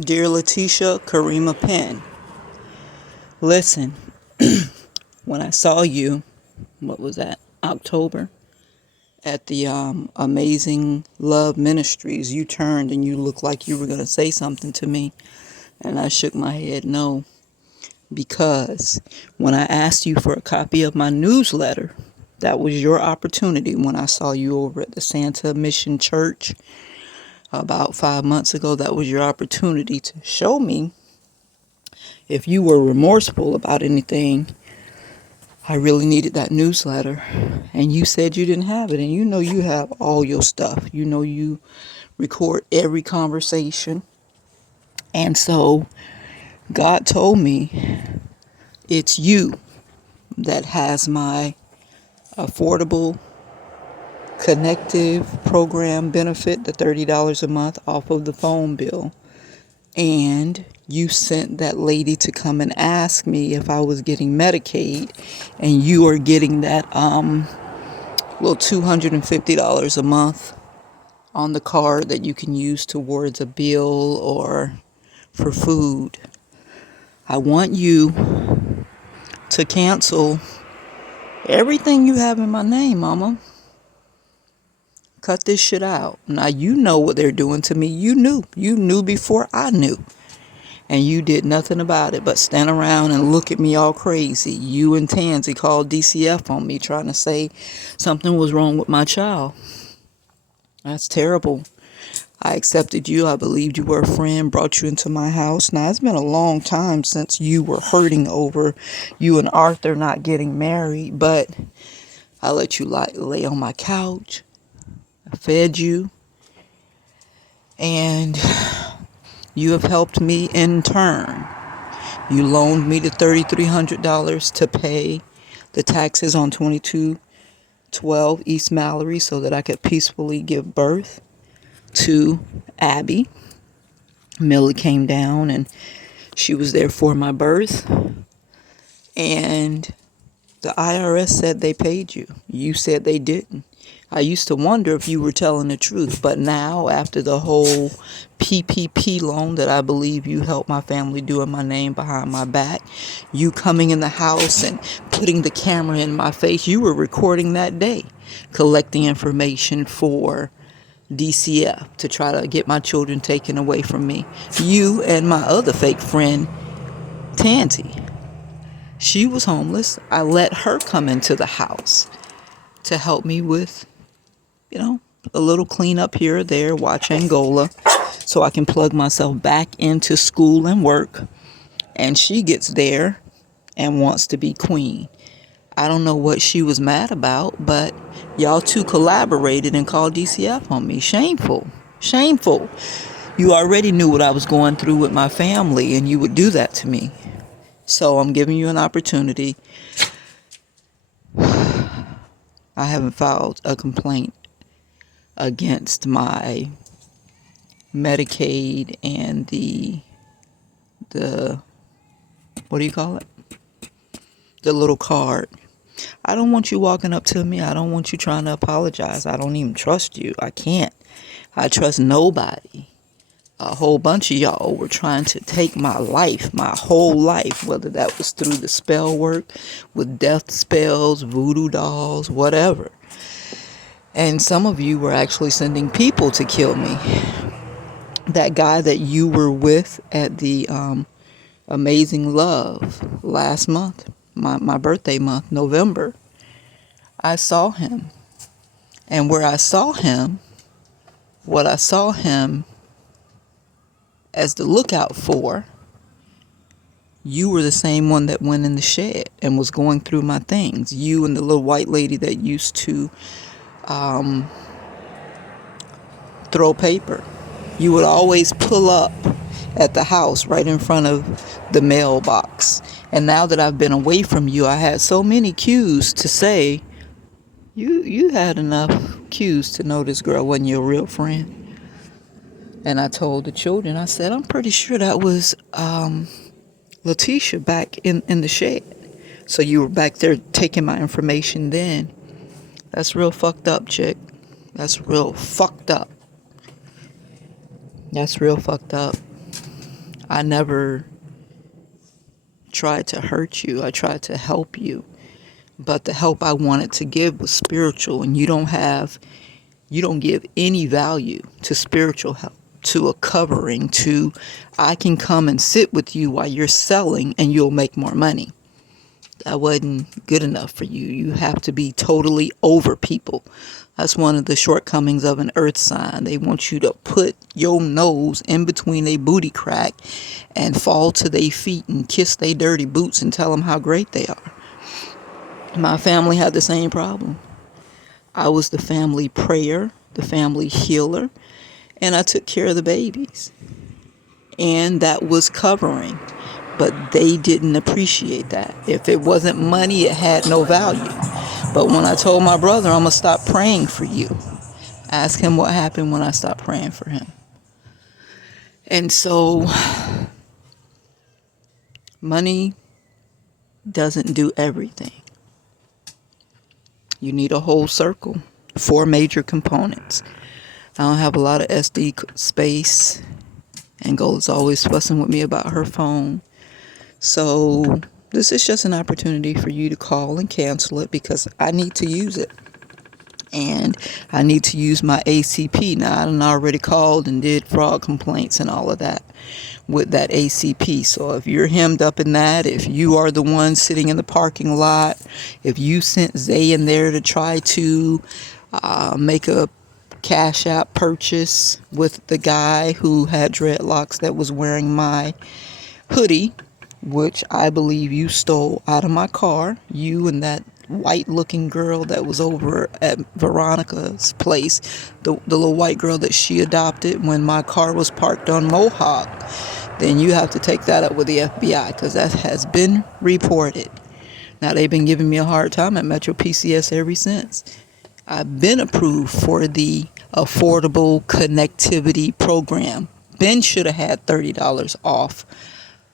Dear LathesiaK.Penn, listen, when I saw you, what was that, October, at the Amazing Love Ministries, you turned and you looked like you were going to say something to me. And I shook my head no, because when I asked you for a copy of my newsletter, that was your opportunity when I saw you over at the Santa Mission Church about 5 months ago. That was your opportunity to show me if you were remorseful about anything. I really needed that newsletter. And you said you didn't have it. And you know you have all your stuff. You know you record every conversation. And so God told me it's you that has my affordable connective program benefit, the $30 a month off of the phone bill. And you sent that lady to come and ask me if I was getting Medicaid, and you are getting that little $250 a month on the card that you can use towards a bill or for food. I want you to cancel everything you have in my name, Mama. Cut this shit out. Now you know what they're doing to me. You knew before I knew. And you did nothing about it but stand around and look at me all crazy. You and Tansy called DCF on me trying to say something was wrong with my child. That's terrible. I accepted you. I believed you were a friend, brought you into my house. Now, it's been a long time since you were hurting over you and Arthur not getting married, but I let you lay on my couch. I fed you. And you have helped me in turn. You loaned me the $3,300 to pay the taxes on 2212 East Mallory so that I could peacefully give birth to Abby. Millie came down and she was there for my birth. And the IRS said they paid you. You said they didn't. I used to wonder if you were telling the truth, but now after the whole PPP loan that I believe you helped my family do in my name behind my back, you coming in the house and putting the camera in my face, you were recording that day, collecting information for DCF to try to get my children taken away from me. You and my other fake friend, Tansy. She was homeless. I let her come into the house to help me with, a little cleanup here or there, watch Angola, so I can plug myself back into school and work. And she gets there and wants to be queen. I don't know what she was mad about, but y'all two collaborated and called DCF on me. Shameful. Shameful. You already knew what I was going through with my family, and you would do that to me. So I'm giving you an opportunity. I haven't filed a complaint against my Medicaid and the what do you call it? The little card. I don't want you walking up to me. I don't want you trying to apologize. I don't even trust you. I can't. I trust nobody. A whole bunch of y'all were trying to take my life, my whole life, whether that was through the spell work, with death spells, voodoo dolls, whatever. And some of you were actually sending people to kill me. That guy that you were with at the Amazing Love last month, my birthday month, November, I saw him. And where I saw him, what I saw him as the lookout for, you were the same one that went in the shed and was going through my things. You and the little white lady that used to throw paper. You would always pull up at the house right in front of the mailbox. And now that I've been away from you, I had so many cues to say, you had enough cues to know this girl wasn't your real friend. And I told the children, I said, I'm pretty sure that was Lathesia back in the shed. So you were back there taking my information then. That's real fucked up, chick. That's real fucked up. That's real fucked up. I never tried to hurt you. I tried to help you. But the help I wanted to give was spiritual, and you don't give any value to spiritual help, to a covering, to I can come and sit with you while you're selling and you'll make more money. That wasn't good enough for you. You have to be totally over people. That's one of the shortcomings of an earth sign. They want you to put your nose in between their booty crack and fall to their feet and kiss their dirty boots and tell them how great they are. My family had the same problem. I was the family prayer, the family healer, and I took care of the babies. And that was covering. But they didn't appreciate that. If it wasn't money, it had no value. But when I told my brother, I'm going to stop praying for you, ask him what happened when I stopped praying for him. And so, money doesn't do everything. You need a whole circle, 4 major components. I don't have a lot of SD space, and Gold's always fussing with me about her phone. So this is just an opportunity for you to call and cancel it because I need to use it. And I need to use my ACP. Now, I done already called and did fraud complaints and all of that with that ACP. So if you're hemmed up in that, if you are the one sitting in the parking lot, if you sent Zay in there to try to make a Cash App purchase with the guy who had dreadlocks that was wearing my hoodie, which I believe you stole out of my car, you and that white-looking girl that was over at Veronica's place, the little white girl that she adopted when my car was parked on Mohawk, then you have to take that up with the FBI because that has been reported. Now, they've been giving me a hard time at Metro PCS ever since. I've been approved for the Affordable Connectivity Program. Ben should have had $30 off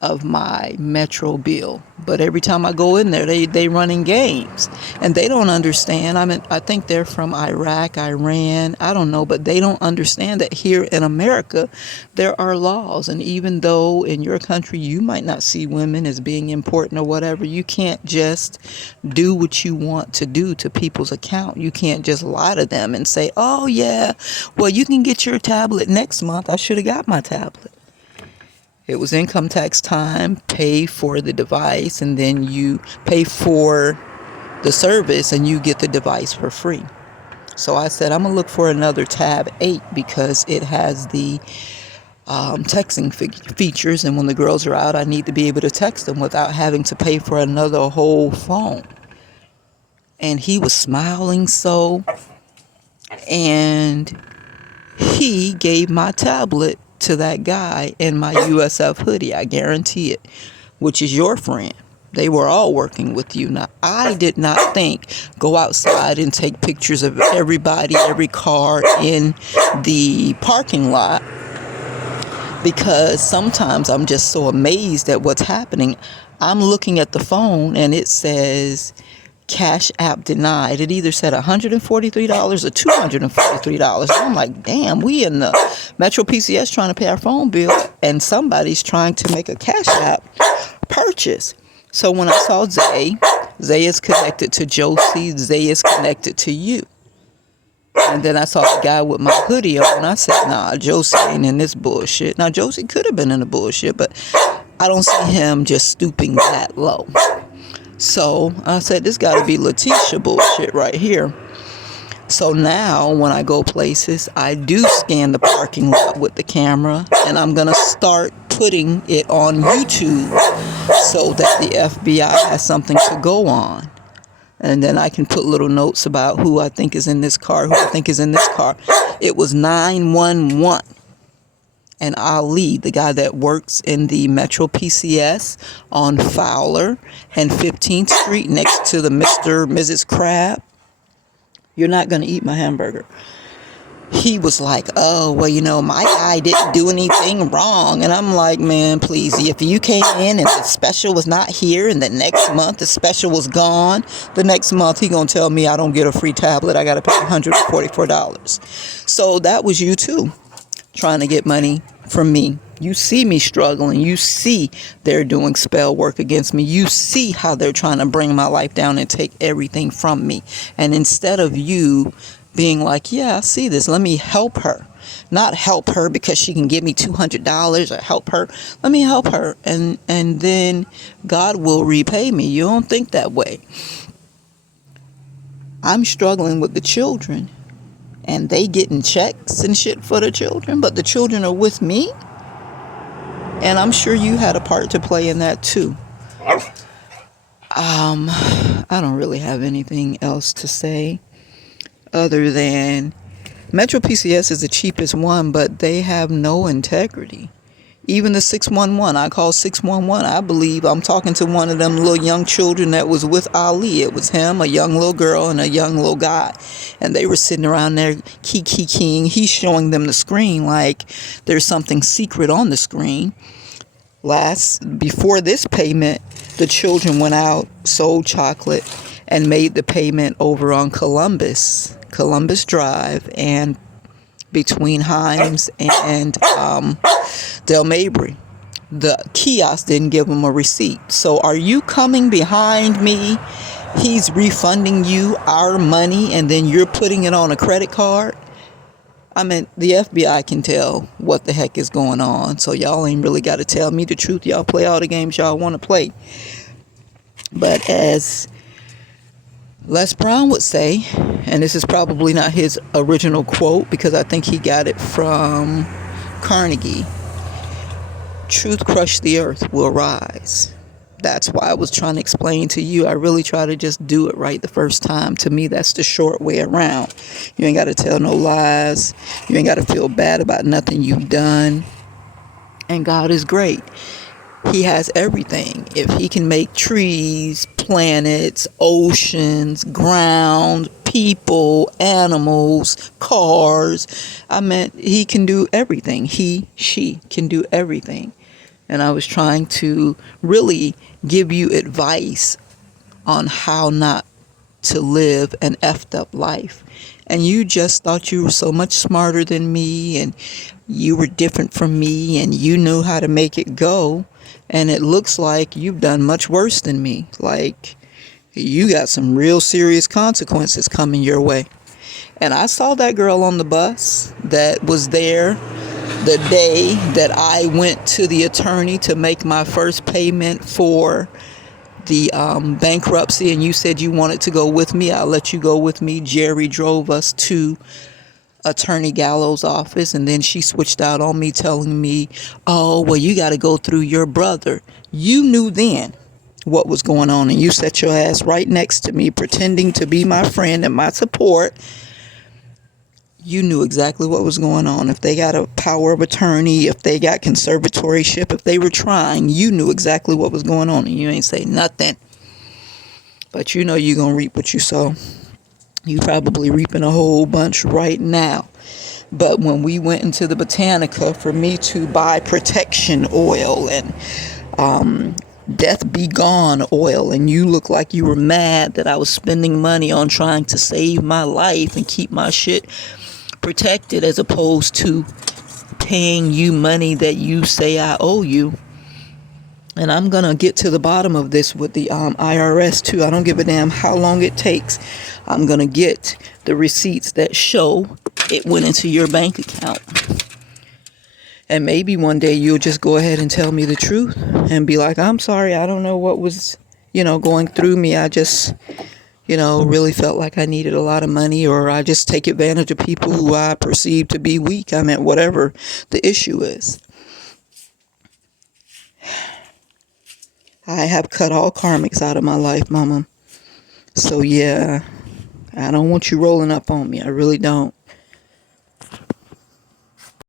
of my Metro bill, but every time I go in there, they running games, and they don't understand. I think they're from Iraq, Iran, I don't know, but they don't understand that here in America there are laws, and even though in your country you might not see women as being important or whatever, you can't just do what you want to do to people's account. You can't just lie to them and say, oh yeah, well, you can get your tablet next month. I should have got my tablet. It was income tax time, pay for the device, and then you pay for the service and you get the device for free. So I said, I'm going to look for another Tab 8 because it has the texting features, and when the girls are out, I need to be able to text them without having to pay for another whole phone. And he was smiling so, and he gave my tablet to that guy in my USF hoodie, I guarantee it, which is your friend. They were all working with you. Now, I did not think go outside and take pictures of everybody, every car in the parking lot, because sometimes I'm just so amazed at what's happening. I'm looking at the phone and it says Cash App denied. It either said $143 or $243. I'm like, damn, we in the Metro PCS trying to pay our phone bill and somebody's trying to make a Cash App purchase. So when I saw Zay is connected to Josie, Zay is connected to you. And then I saw the guy with my hoodie on and I said, nah, Josie ain't in this bullshit. Now, Josie could have been in the bullshit, but I don't see him just stooping that low. So I said, this got to be Letitia bullshit right here. So now when I go places, I do scan the parking lot with the camera, and I'm going to start putting it on YouTube so that the FBI has something to go on. And then I can put little notes about who I think is in this car, who I think is in this car. It was 911. And Ali, the guy that works in the Metro PCS on Fowler and 15th Street next to the Mr. Mrs. Crab. You're not going to eat my hamburger. He was like, oh, well, you know, my guy didn't do anything wrong. And I'm like, man, please, if you came in and the special was not here and the next month the special was gone, the next month he going to tell me I don't get a free tablet. I got to pay $144. So that was you too, trying to get money from me You see me struggling. You see they're doing spell work against me. You see how they're trying to bring my life down and take everything from me. And instead of you being like, yeah, I see this, let me help her. Not help her because she can give me $200 or help her. Let me help her, and then God will repay me. You don't think that way. I'm struggling with the children, and they getting checks and shit for the children, but the children are with me. And I'm sure you had a part to play in that too. I don't really have anything else to say other than Metro PCS is the cheapest one, but they have no integrity. Even the 611, I call 611. I believe I'm talking to one of them little young children that was with Ali. It was him, a young little girl, and a young little guy. And they were sitting around there keying. He's showing them the screen like there's something secret on the screen. Before this payment, the children went out, sold chocolate, and made the payment over on Columbus Drive, and between Himes and Del Mabry. The kiosk didn't give them a receipt. So are you coming behind me? He's refunding you our money, and then you're putting it on a credit card? I mean, the FBI can tell what the heck is going on. So y'all ain't really got to tell me the truth. Y'all play all the games y'all want to play. But as Les Brown would say, and this is probably not his original quote because I think he got it from Carnegie, truth crush the earth will rise. That's why I was trying to explain to you. I really try to just do it right the first time. To me, that's the short way around. You ain't got to tell no lies. You ain't got to feel bad about nothing you've done. And God is great. He has everything. If he can make trees, planets, oceans, ground, people, animals, cars, he can do everything. She can do everything. And I was trying to really give you advice on how not to live an effed up life. And you just thought you were so much smarter than me, and you were different from me, and you knew how to make it go. And it looks like you've done much worse than me. Like, you got some real serious consequences coming your way. And I saw that girl on the bus that was there the day that I went to the attorney to make my first payment for the bankruptcy, and you said you wanted to go with me. I'll let you go with me. Jerry drove us to Attorney Gallo's office, and then she switched out on me, telling me, oh, well, you got to go through your brother. You knew then what was going on, and you set your ass right next to me, pretending to be my friend and my support. You knew exactly what was going on. If they got a power of attorney, if they got conservatorship, if they were trying, you knew exactly what was going on, and you ain't say nothing. But you know you're going to reap what you sow. You probably reaping a whole bunch right now. But when we went into the Botanica for me to buy protection oil and death be gone oil, and you look like you were mad that I was spending money on trying to save my life and keep my shit protected, as opposed to paying you money that you say I owe you. And I'm going to get to the bottom of this with the IRS too. I don't give a damn how long it takes. I'm going to get the receipts that show it went into your bank account. And maybe one day you'll just go ahead and tell me the truth and be like, I'm sorry, I don't know what was, going through me. I just, really felt like I needed a lot of money, or I just take advantage of people who I perceive to be weak. I mean, whatever the issue is. I have cut all karmics out of my life, mama. So yeah, I don't want you rolling up on me. I really don't.